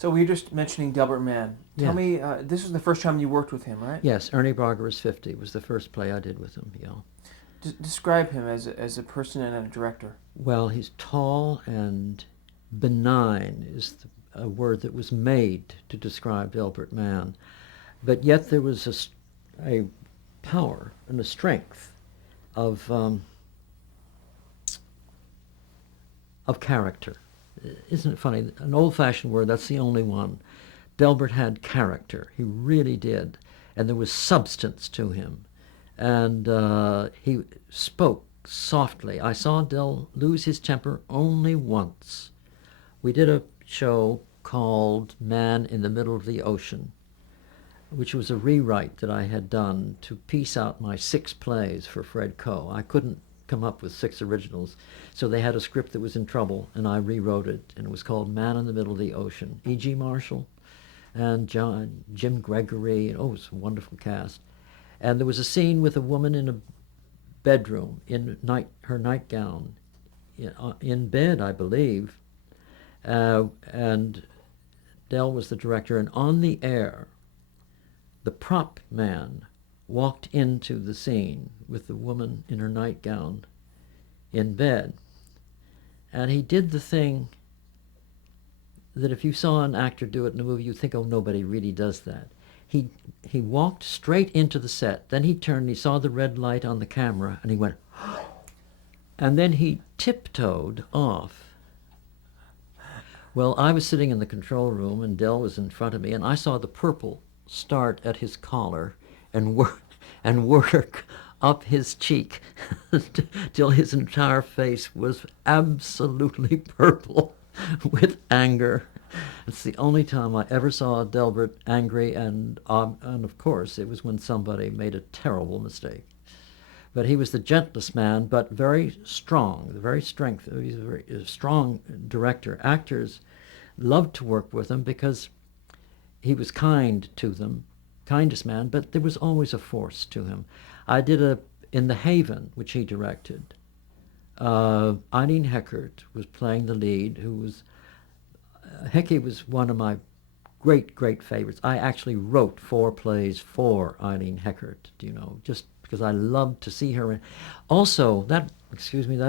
So we were just mentioning Delbert Mann. Tell Yeah. me, this was the first time you worked with him, right? Yes, Ernie Barger is 50. It was the first play I did with him, yeah. Describe him as a person and a director. Well, he's tall and benign is a word that was made to describe Delbert Mann. But yet there was a power and a strength of um, of character. Isn't it funny? An old-fashioned word, that's the only one. Delbert had character. He really did. And there was substance to him. And he spoke softly. I saw Del lose his temper only once. We did a show called Man in the Middle of the Ocean, which was a rewrite that I had done to piece out my 6 plays for Fred Coe. I couldn't come up with 6 originals, so they had a script that was in trouble, and I rewrote it, and it was called Man in the Middle of the Ocean. E.G. Marshall and Jim Gregory, and it was a wonderful cast. And there was a scene with a woman in a bedroom in her nightgown, in bed, I believe, and Del was the director, and on the air, the prop man walked into the scene with the woman in her nightgown in bed. And he did the thing that if you saw an actor do it in a movie, you'd think, oh, nobody really does that. He walked straight into the set. Then he turned, he saw the red light on the camera, and he went, and then he tiptoed off. Well, I was sitting in the control room, and Del was in front of me, and I saw the purple start at his collar and work up his cheek till his entire face was absolutely purple with anger. It's the only time I ever saw Delbert angry, and of course it was when somebody made a terrible mistake. But he was the gentlest man, but very strong, very strength. He's a very strong director. Actors loved to work with him because he was kind to them, kindest man, but there was always a force to him. I did in The Haven, which he directed. Eileen Heckert was playing the lead, who was, Hecky was one of my great favorites. I actually wrote 4 plays for Eileen Heckert, just because I loved to see her. Also, that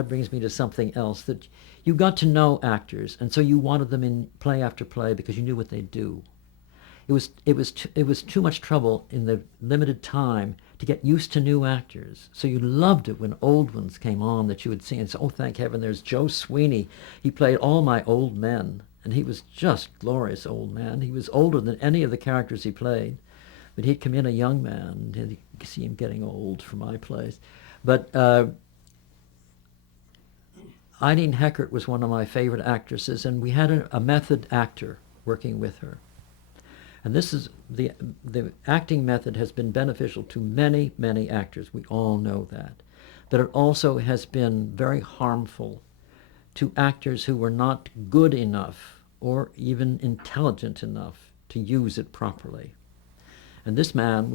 brings me to something else, that you got to know actors, and so you wanted them in play after play because you knew what they'd do. It was too much trouble in the limited time to get used to new actors. So you loved it when old ones came on that you would see and say, oh, thank heaven, there's Joe Sweeney. He played all my old men, and he was just glorious old man. He was older than any of the characters he played, but he'd come in a young man, and you see him getting old for my plays. But Eileen Heckert was one of my favorite actresses, and we had a method actor working with her. And this is the acting method has been beneficial to many actors. We all know that. But it also has been very harmful to actors who were not good enough or even intelligent enough to use it properly. And this man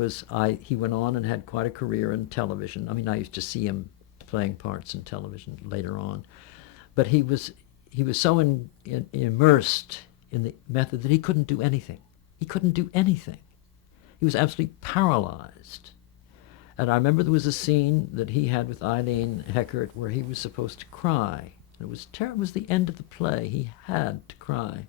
he went on and had quite a career in television. I mean, I used to see him playing parts in television later on. But he was so immersed in the method that he couldn't do anything. He couldn't do anything. He was absolutely paralyzed. And I remember there was a scene that he had with Eileen Heckert where he was supposed to cry. It was terrible. It was the end of the play. He had to cry.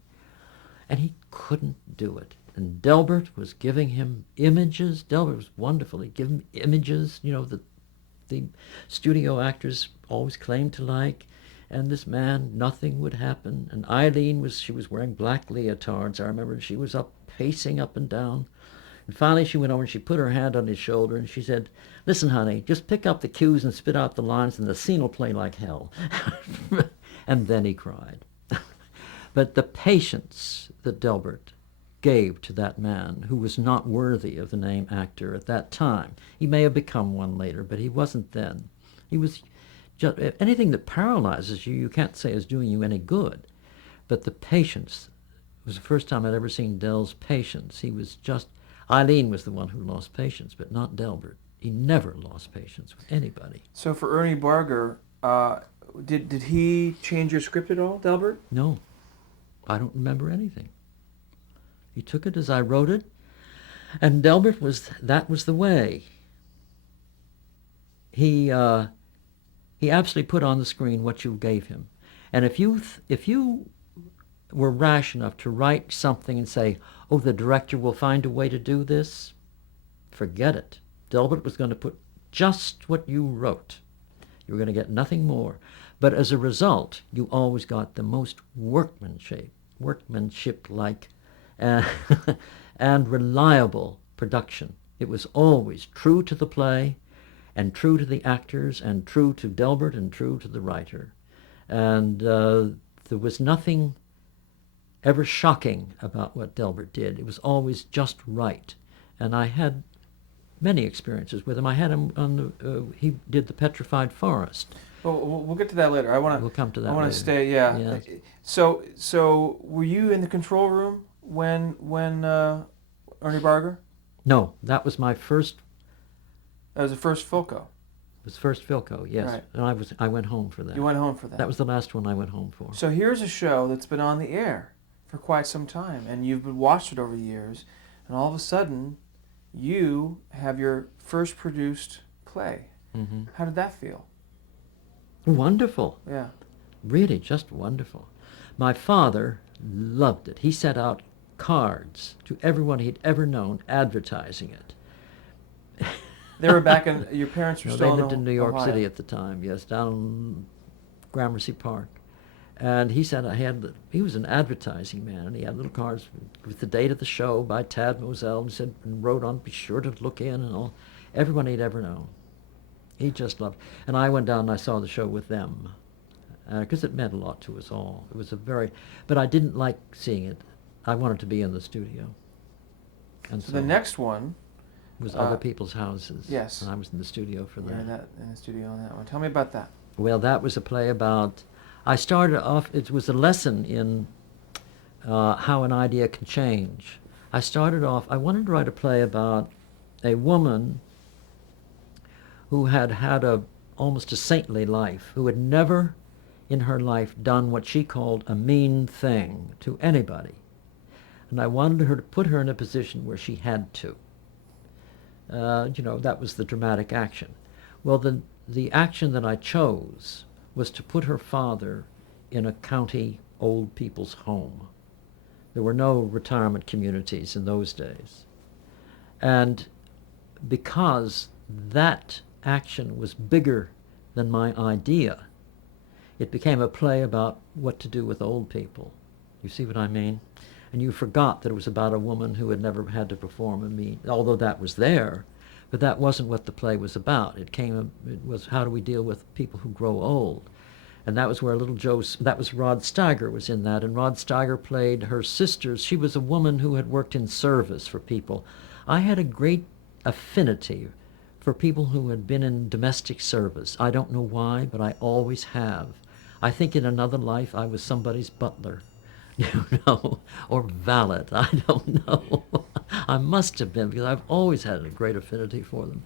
And he couldn't do it. And Delbert was giving him images. Delbert was wonderful. He'd give him images, that the studio actors always claimed to like. And this man, nothing would happen. And Eileen she was wearing black leotards. I remember she was pacing up and down. And finally she went over and she put her hand on his shoulder and she said, listen, honey, just pick up the cues and spit out the lines and the scene will play like hell. And then he cried. But the patience that Delbert gave to that man, who was not worthy of the name actor at that time. He may have become one later, but he wasn't then. He was just, anything that paralyzes you, you can't say is doing you any good. But the patience was the first time I'd ever seen Del's patience. Eileen was the one who lost patience, but not Delbert. He never lost patience with anybody. So for Ernie Barger, did he change your script at all, Delbert? No, I don't remember anything. He took it as I wrote it, and Delbert that was the way. He absolutely put on the screen what you gave him. And if you were rash enough to write something and say, "Oh, the director will find a way to do this," forget it. Delbert was going to put just what you wrote. You were going to get nothing more. But as a result, you always got the most workmanship-like, uh, and reliable production. It was always true to the play, and true to the actors, and true to Delbert, and true to the writer. And there was nothing ever shocking about what Delbert did. It was always just right. And I had many experiences with him. I had him on he did the Petrified Forest. Well, we'll get to that later. We'll come to that I want later. to stay. Yeah. Yeah. So were you in the control room when Ernie Barger? No, that was my first. That was the first Filco. It was first Philco, yes. Right. And I went home for that. You went home for that. That was the last one I went home for. So here's a show that's been on the air for quite some time, and you've watched it over the years, and all of a sudden, you have your first produced play. Mm-hmm. How did that feel? Wonderful. Yeah. Really, just wonderful. My father loved it. He sent out cards to everyone he'd ever known advertising it. They were back in. Your parents were No, still they lived in New York Ohio. City at the time, yes, down in Gramercy Park. And he said he was an advertising man, and he had little cards with the date of the show by Tad Mosel, and said, and wrote on, "Be sure to look in," and all. Everyone he'd ever known. He just loved. And I went down and I saw the show with them, because it meant a lot to us all. It was but I didn't like seeing it. I wanted to be in the studio. And So the next one was other people's houses. Yes. And I was in the studio for that. You're in the studio on that one. Tell me about that. Well, that was a play about. I started off. It was a lesson in how an idea can change. I started off. I wanted to write a play about a woman who had almost a saintly life, who had never in her life done what she called a mean thing to anybody. And I wanted her to put her in a position where she had to. That was the dramatic action. Well, the action that I chose was to put her father in a county old people's home. There were no retirement communities in those days. And because that action was bigger than my idea, it became a play about what to do with old people. You see what I mean? And you forgot that it was about a woman who had never had to perform although that was there, but that wasn't what the play was about. It was how do we deal with people who grow old? And that was where that was Rod Steiger was in that, and Rod Steiger played her sister. She was a woman who had worked in service for people. I had a great affinity for people who had been in domestic service. I don't know why, but I always have. I think in another life I was somebody's butler, or valet. I don't know. I must have been, because I've always had a great affinity for them.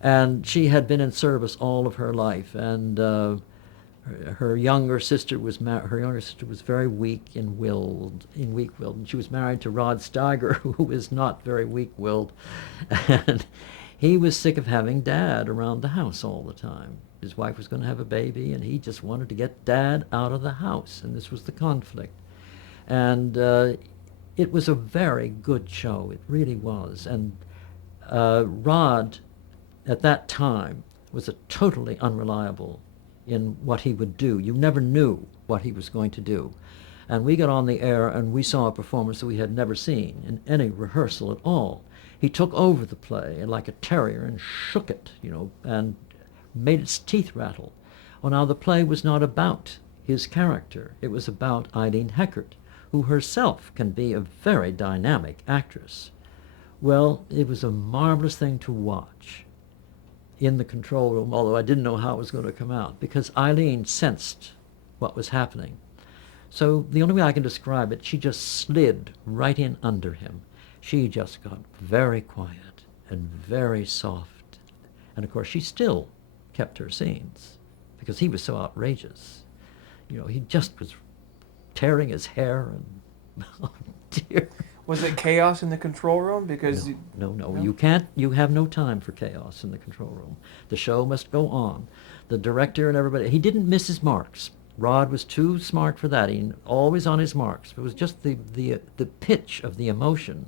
And she had been in service all of her life, and her younger sister was very weak-willed, and she was married to Rod Steiger, who was not very weak-willed, and he was sick of having Dad around the house all the time. His wife was going to have a baby, and he just wanted to get Dad out of the house, and this was the conflict. And it was a very good show. It really was. And Rod, at that time, was totally unreliable in what he would do. You never knew what he was going to do. And we got on the air, and we saw a performance that we had never seen in any rehearsal at all. He took over the play like a terrier and shook it, and made its teeth rattle. Well, now the play was not about his character. It was about Eileen Heckert, who herself can be a very dynamic actress. Well, it was a marvelous thing to watch in the control room, although I didn't know how it was going to come out, because Eileen sensed what was happening. So the only way I can describe it, she just slid right in under him. She just got very quiet and very soft. And of course, she still kept her scenes, because he was so outrageous. He just was tearing his hair and, oh dear. Was it chaos in the control room? Because No. no? You can't. You have no time for chaos in the control room. The show must go on. The director and everybody. He didn't miss his marks. Rod was too smart for that. He always on his marks. It was just the pitch of the emotion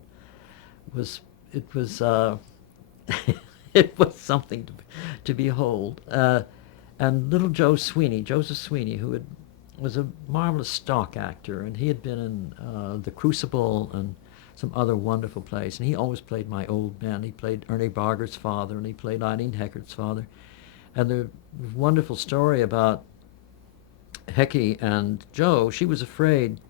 was it was it was something to behold. And little Joseph Sweeney, was a marvelous stock actor, and he had been in The Crucible and some other wonderful plays, and he always played my old man. He played Ernie Barger's father, and he played Eileen Heckert's father. And the wonderful story about Hecky and Joe, she was afraid.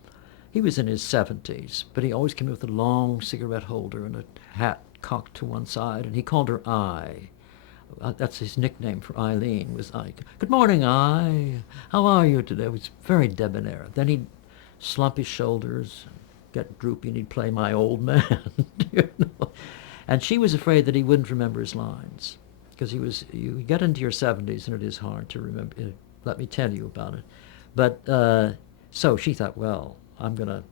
He was in his 70s, but he always came in with a long cigarette holder and a hat cocked to one side, and he called her I. That's his nickname for Eileen, was I. Good morning, I. How are you today? It was very debonair. Then he'd slump his shoulders, get droopy, and he'd play my old man. you know? And she was afraid that he wouldn't remember his lines, because you get into your 70s and it is hard to remember. Let me tell you about it. But so she thought, well, I'm going to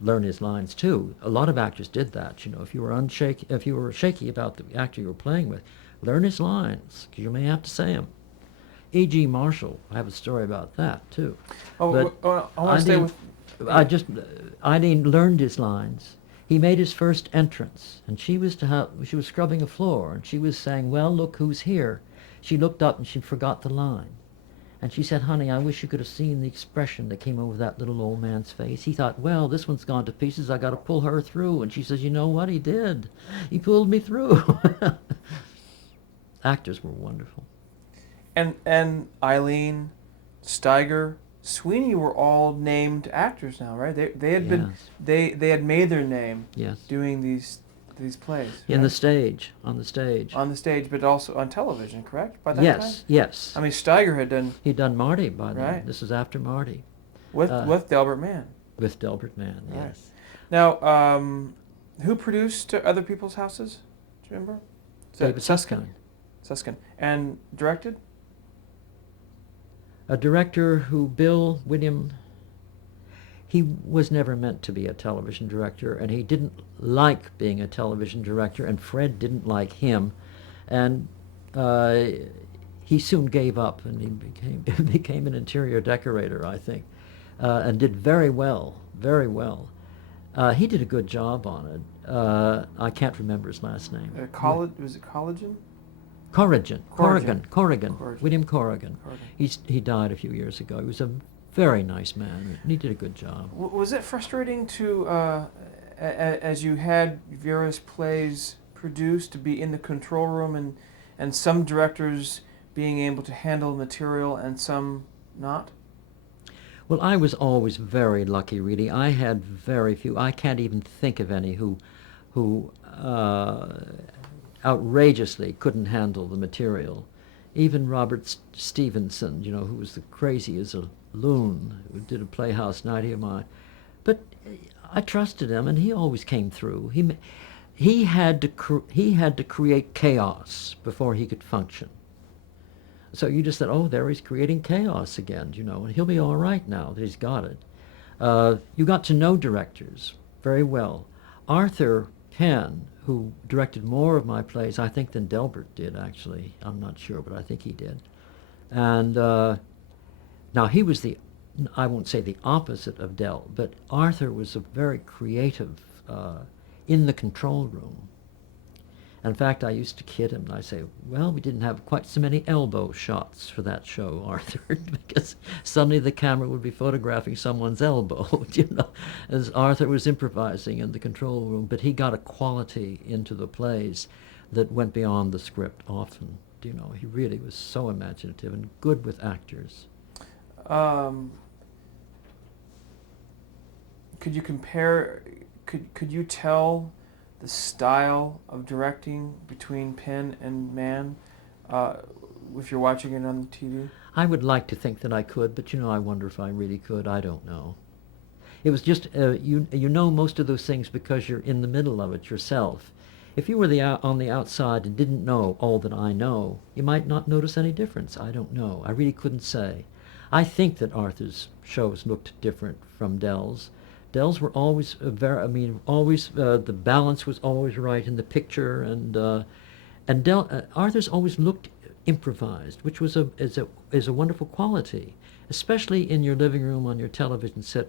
learn his lines too. A lot of actors did that. If you were shaky about the actor you were playing with, learn his lines, because you may have to say them. E.G. Marshall, I have a story about that too. Oh, But I want to stay with. Eileen learned his lines. He made his first entrance, and she was scrubbing a floor, and she was saying, "Well, look who's here." She looked up and she forgot the line. And she said, "Honey, I wish you could have seen the expression that came over that little old man's face. He thought, well, this one's gone to pieces. I got to pull her through." And she says, "You know what? He did. He pulled me through." Actors were wonderful. And Eileen, Steiger, Sweeney were all named actors now, right? They had been they had made their name doing these plays. On right? the stage. On the stage, but also on television, correct? By that time? Yes. I mean, Steiger had done He'd done Marty by then. Right. This is after Marty. with Delbert Mann. With Delbert Mann, Right. yes. Now, who produced Other People's Houses? Do you remember? David Susskind. Susskind. And directed? A director William, he was never meant to be a television director, and he didn't like being a television director, and Fred didn't like him, and he soon gave up, and he became an interior decorator, I think, and did very well, very well. He did a good job on it. I can't remember his last name. Was it Collagen? Corrigan. Corrigan. William Corrigan. He died a few years ago. He was a very nice man, and he did a good job. Was it frustrating to, as you had various plays produced, to be in the control room and some directors being able to handle material and some not? Well, I was always very lucky, really. I had very few. I can't even think of any who outrageously couldn't handle the material. Even Robert Stevenson, who was the crazy as a loon, who did a Playhouse 90 of mine. But I trusted him, and he always came through. He had to create chaos before he could function. So you just said, "Oh, there he's creating chaos again," and he'll be all right now that he's got it. You got to know directors very well. Arthur Penn, who directed more of my plays, I think, than Delbert did, actually. I'm not sure, but I think he did. And now he was I won't say the opposite of Del, but Arthur was a very creative in the control room. In fact, I used to kid him, and I say, "Well, we didn't have quite so many elbow shots for that show, Arthur," because suddenly the camera would be photographing someone's elbow, as Arthur was improvising in the control room. But he got a quality into the plays that went beyond the script often. He really was so imaginative and good with actors. Could you compare? Could you tell the style of directing between Penn and Mann, if you're watching it on TV? I would like to think that I could, but I wonder if I really could. I don't know. It was just you know most of those things because you're in the middle of it yourself. If you were on the outside and didn't know all that I know, you might not notice any difference. I don't know. I really couldn't say. I think that Arthur's shows looked different from Dell's Dells were always always the balance was always right in the picture, and Arthur's always looked improvised, which was a wonderful quality, especially in your living room on your television set.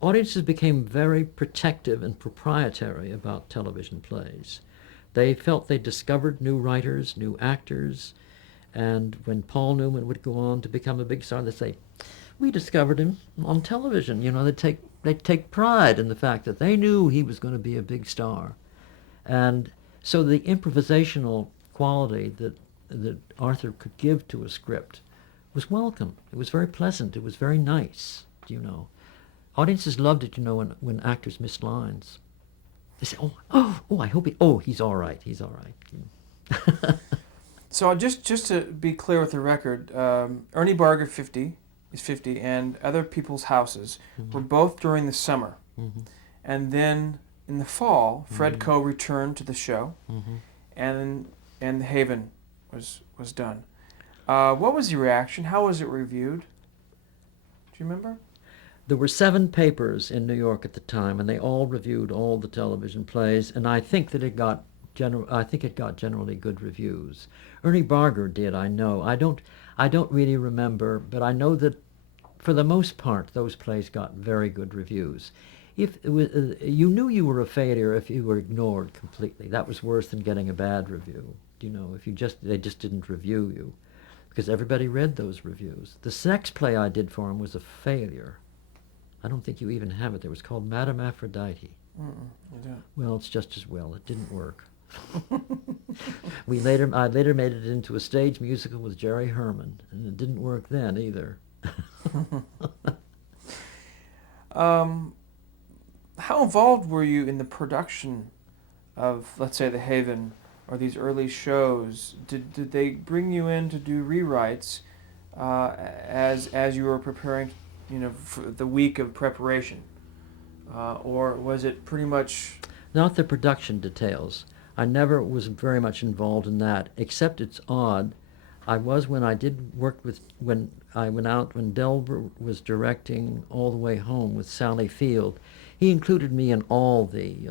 Audiences became very protective and proprietary about television plays. They felt they discovered new writers, new actors, and when Paul Newman would go on to become a big star, they'd say, "We discovered him on television." They'd take pride in the fact that they knew he was going to be a big star, and so the improvisational quality that Arthur could give to a script was welcome. It was very pleasant. It was very nice. Audiences loved it. When actors missed lines, they say, "Oh, I hope he's all right. He's all right." So just to be clear with the record, Ernie Barger is 50, and Other People's Houses were both during the summer. Mm-hmm. And then in the fall, Fred Mhm. Coe returned to the show, Mm-hmm. and The Haven was done. What was your reaction? How was it reviewed? Do you remember? There were 7 papers in New York at the time, and they all reviewed all the television plays, and I think that it got generally good reviews. Ernie Barger did, I know. I don't really remember, but I know that for the most part those plays got very good reviews. If it was, you knew you were a failure if you were ignored completely. That was worse than getting a bad review. If they just didn't review you, because everybody read those reviews. The sex play I did for him was a failure. I don't think you even have it. It was called Madame Aphrodite. I don't. Well, it's just as well. It didn't work. I later made it into a stage musical with Jerry Herman, and it didn't work then either. How involved were you in the production of, let's say, The Haven or these early shows? Did they bring you in to do rewrites as you were preparing, for the week of preparation, or was it pretty much? Not the production details. I never was very much involved in that, except it's odd. I was when I did work when I went out, when Delbert was directing All the Way Home with Sally Field. He included me in all the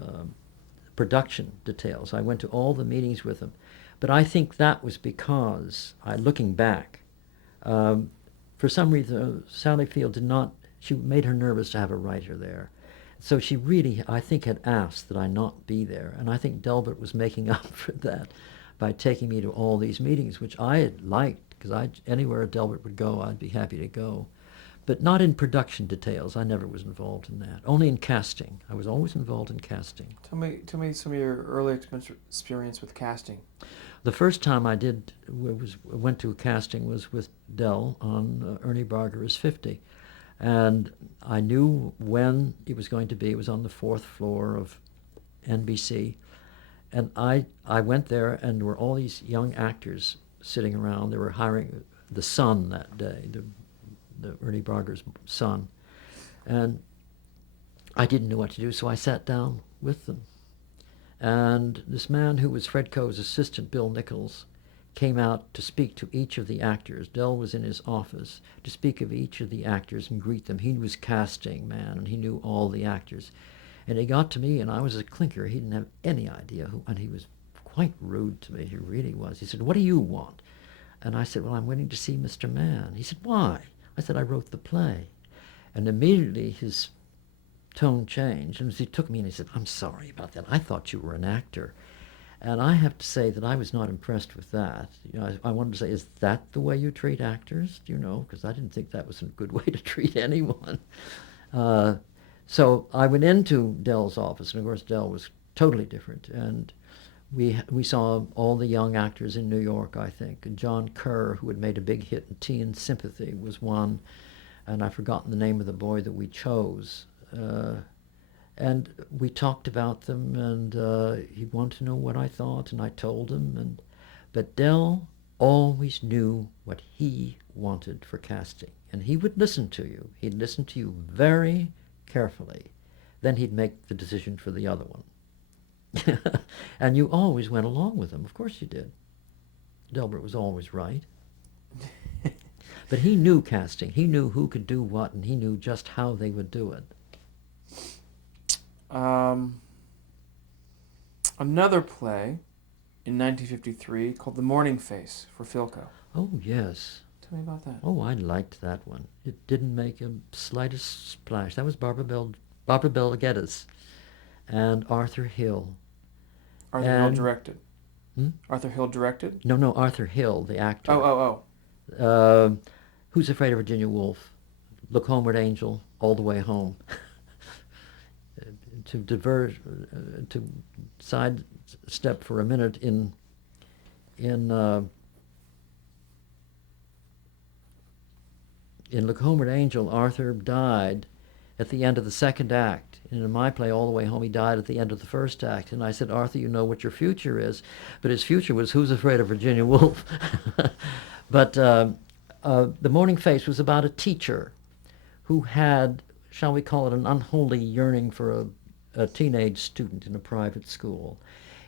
production details. I went to all the meetings with him. But I think that was because, looking back, for some reason, Sally Field she made her nervous to have a writer there. So she really, I think, had asked that I not be there. And I think Delbert was making up for that by taking me to all these meetings, which I had liked, because anywhere Delbert would go, I'd be happy to go. But not in production details. I never was involved in that. Only in casting. I was always involved in casting. Tell me some of your early experience with casting. The first time I went to a casting was with Dell on Ernie Barger is 50. And I knew when it was going to be. It was on the 4th floor of NBC. And I went there, and there were all these young actors sitting around. They were hiring the son that day, the Ernie Barger's son. And I didn't know what to do, so I sat down with them. And this man who was Fred Coe's assistant, Bill Nichols, came out to speak to each of the actors. Dell was in his office to speak of each of the actors and greet them. He was casting man, and he knew all the actors. And he got to me, and I was a clinker. He didn't have any idea who, and he was quite rude to me. He really was. He said, "What do you want?" And I said, "Well, I'm waiting to see Mr. Mann." He said, "Why?" I said, "I wrote the play." And immediately his tone changed, and as he took me and he said, "I'm sorry about that. I thought you were an actor." And I have to say that I was not impressed with that. I wanted to say, "Is that the way you treat actors?" Because I didn't think that was a good way to treat anyone. So I went into Dell's office, and of course Dell was totally different. And we saw all the young actors in New York, I think. And John Kerr, who had made a big hit in Tea and Sympathy, was one. And I've forgotten the name of the boy that we chose. And we talked about them, and he wanted to know what I thought, and I told him. But Dell always knew what he wanted for casting, and he would listen to you. He'd listen to you very carefully. Then he'd make the decision for the other one. And you always went along with him. Of course you did. Delbert was always right. But he knew casting. He knew who could do what, and he knew just how they would do it. another play in 1953 called The Morning Face for Philco. Oh, yes. Tell me about that. Oh, I liked that one. It didn't make a slightest splash. That was Barbara Bel Geddes and Arthur Hill. Arthur Hill And directed. Hmm? Arthur Hill directed? No, Arthur Hill, the actor. Who's Afraid of Virginia Woolf? Look Homeward Angel, All the Way Home. To sidestep for a minute in Look Homeward Angel, Arthur died at the end of the second act. And in my play, All the Way Home, he died at the end of the first act. And I said, Arthur, you know what your future is. But his future was Who's Afraid of Virginia Woolf? But The Morning Face was about a teacher who had, shall we call it, an unholy yearning for a teenage student in a private school.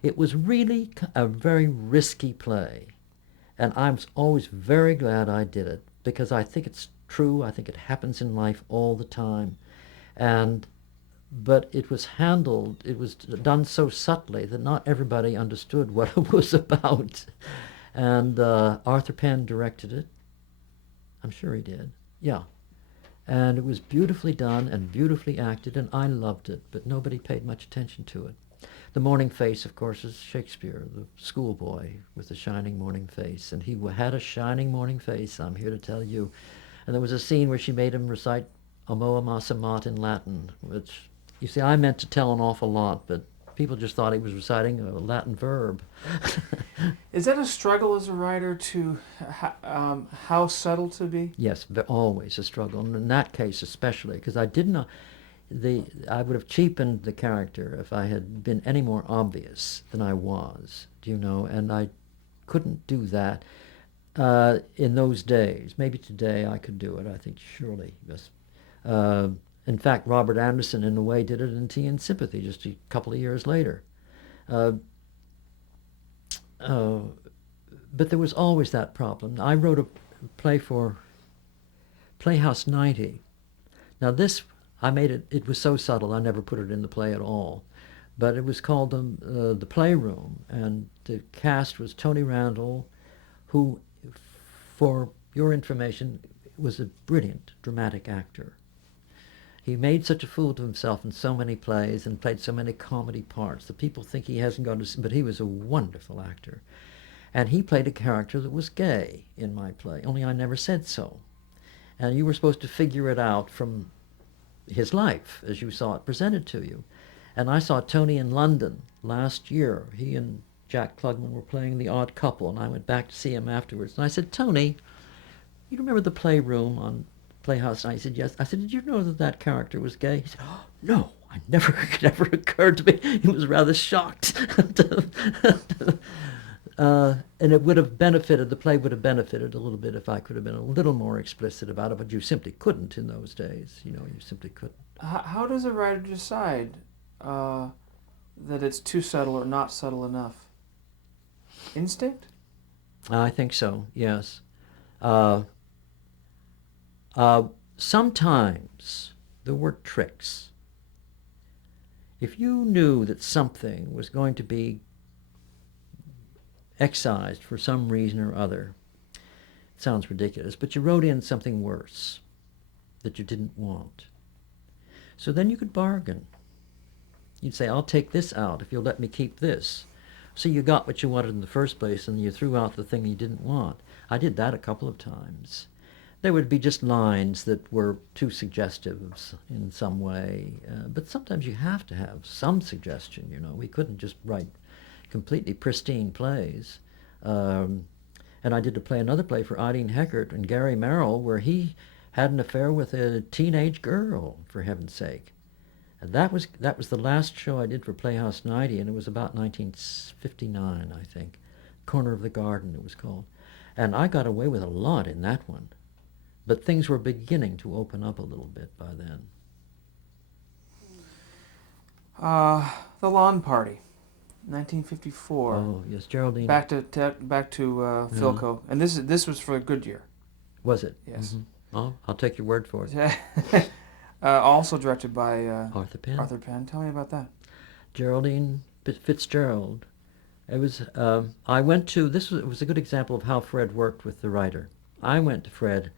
It was really a very risky play. And I'm always very glad I did it, because I think it's true. I think it happens in life all the time. But it was done so subtly that not everybody understood what it was about. And Arthur Penn directed it. I'm sure he did. Yeah. And it was beautifully done and beautifully acted, and I loved it, but nobody paid much attention to it. The Morning Face, of course, is Shakespeare, the schoolboy with the shining morning face. And he had a shining morning face, I'm here to tell you. And there was a scene where she made him recite Amo Amasa Mat in Latin, which, you see, I meant to tell an awful lot, but people just thought he was reciting a Latin verb. Is that a struggle as a writer to how subtle to be? Yes, always a struggle, and in that case especially, because I didn't know. I would have cheapened the character if I had been any more obvious than I was, do you know? And I couldn't do that in those days. Maybe today I could do it, I think, surely. Yes. In fact, Robert Anderson, in a way, did it in Tea and Sympathy just a couple of years later. But there was always that problem. I wrote a play for Playhouse 90. Now this, I made it, it was so subtle, I never put it in the play at all. But it was called The Playroom, and the cast was Tony Randall, who, for your information, was a brilliant dramatic actor. He made such a fool of himself in so many plays and played so many comedy parts that people think he hasn't gone to, but he was a wonderful actor. And he played a character that was gay in my play, only I never said so. And you were supposed to figure it out from his life as you saw it presented to you. And I saw Tony in London last year. He and Jack Klugman were playing The Odd Couple, and I went back to see him afterwards. And I said, Tony, you remember The Playroom on Playhouse? And he said, yes. I said, did you know that character was gay? He said, oh, no, it never occurred to me. He was rather shocked. And it would have benefited, the play would have benefited a little bit if I could have been a little more explicit about it, but you simply couldn't in those days. You simply couldn't. How does a writer decide that it's too subtle or not subtle enough? Instinct? I think so, yes. Sometimes there were tricks. If you knew that something was going to be excised for some reason or other, it sounds ridiculous, but you wrote in something worse that you didn't want. So then you could bargain. You'd say, I'll take this out if you'll let me keep this. So you got what you wanted in the first place, and you threw out the thing you didn't want. I did that a couple of times. There would be just lines that were too suggestive in some way, but sometimes you have to have some suggestion, We couldn't just write completely pristine plays. And I did another play for Eileen Heckert and Gary Merrill, where he had an affair with a teenage girl, for heaven's sake. And that was the last show I did for Playhouse 90, and it was about 1959, I think. Corner of the Garden, it was called. And I got away with a lot in that one. But things were beginning to open up a little bit by then. The Lawn Party, 1954. Oh yes, Geraldine. Back to Philco, and this was for Goodyear. Was it? Yes. Mm-hmm. Oh, I'll take your word for it. Also directed by Arthur Penn. Arthur Penn. Tell me about that. Geraldine Fitzgerald. It was, it was a good example of how Fred worked with the writer. I went to Fred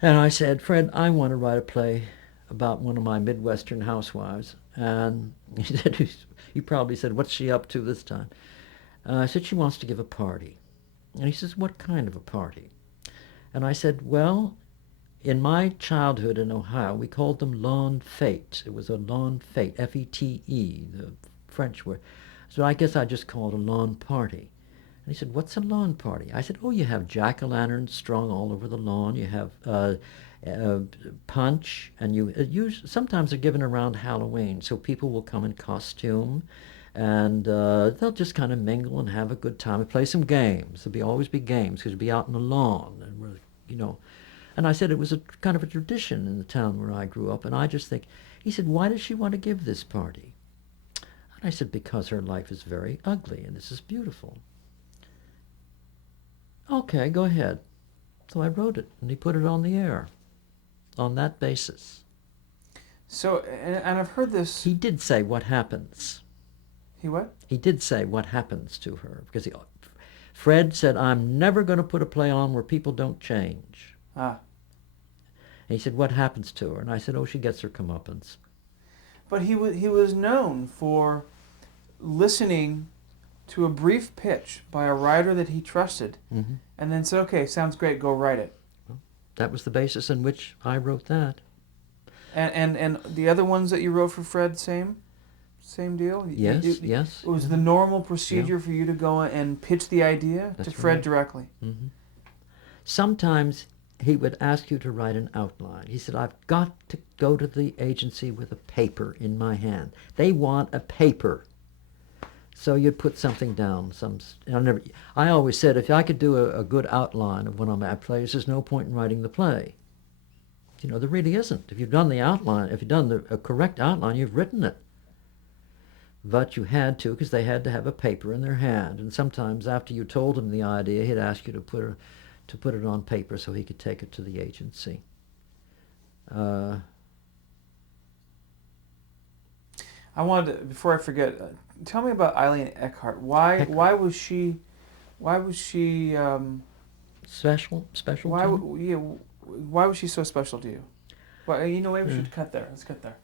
and I said, Fred, I want to write a play about one of my Midwestern housewives. And he said, he probably said, what's she up to this time? I said, she wants to give a party. And he says, what kind of a party? And I said, well, in my childhood in Ohio, we called them lawn fêtes. It was a lawn fête, F-E-T-E, the French word. So I guess I just called it a lawn party. And he said, what's a lawn party? I said, oh, you have jack-o'-lanterns strung all over the lawn. You have punch, and sometimes they're given around Halloween, so people will come in costume, and they'll just kind of mingle and have a good time and play some games. Always be games, because you'll be out on the lawn, and And I said it was a kind of a tradition in the town where I grew up, and I just think, he said, why does she want to give this party? And I said, because her life is very ugly, and this is beautiful. Okay, go ahead. So I wrote it, and he put it on the air on that basis. So, and I've heard this. He did say what happens. He what? He did say what happens to her, because Fred said, I'm never going to put a play on where people don't change. Ah. And he said, what happens to her? And I said, oh, she gets her comeuppance. But he was known for listening to a brief pitch by a writer that he trusted, Mm-hmm. and then said, okay, sounds great, go write it. Well, that was the basis in which I wrote that. And the other ones that you wrote for Fred, same deal? Yes, yes. It was the normal procedure for you to go and pitch the idea That's to Fred right. directly. Mm-hmm. Sometimes he would ask you to write an outline. He said, I've got to go to the agency with a paper in my hand. They want a paper. So you'd put something down. I always said, if I could do a good outline of one of my plays, there's no point in writing the play. There really isn't. If you've done the outline, if you've done a correct outline, you've written it. But you had to, because they had to have a paper in their hand. And sometimes after you told him the idea, he'd ask you to put it on paper so he could take it to the agency. I wanted to, before I forget, tell me about Eileen Eckhart. Why was she special why to you? why was she so special to you? Well, maybe we should cut there. Let's cut there.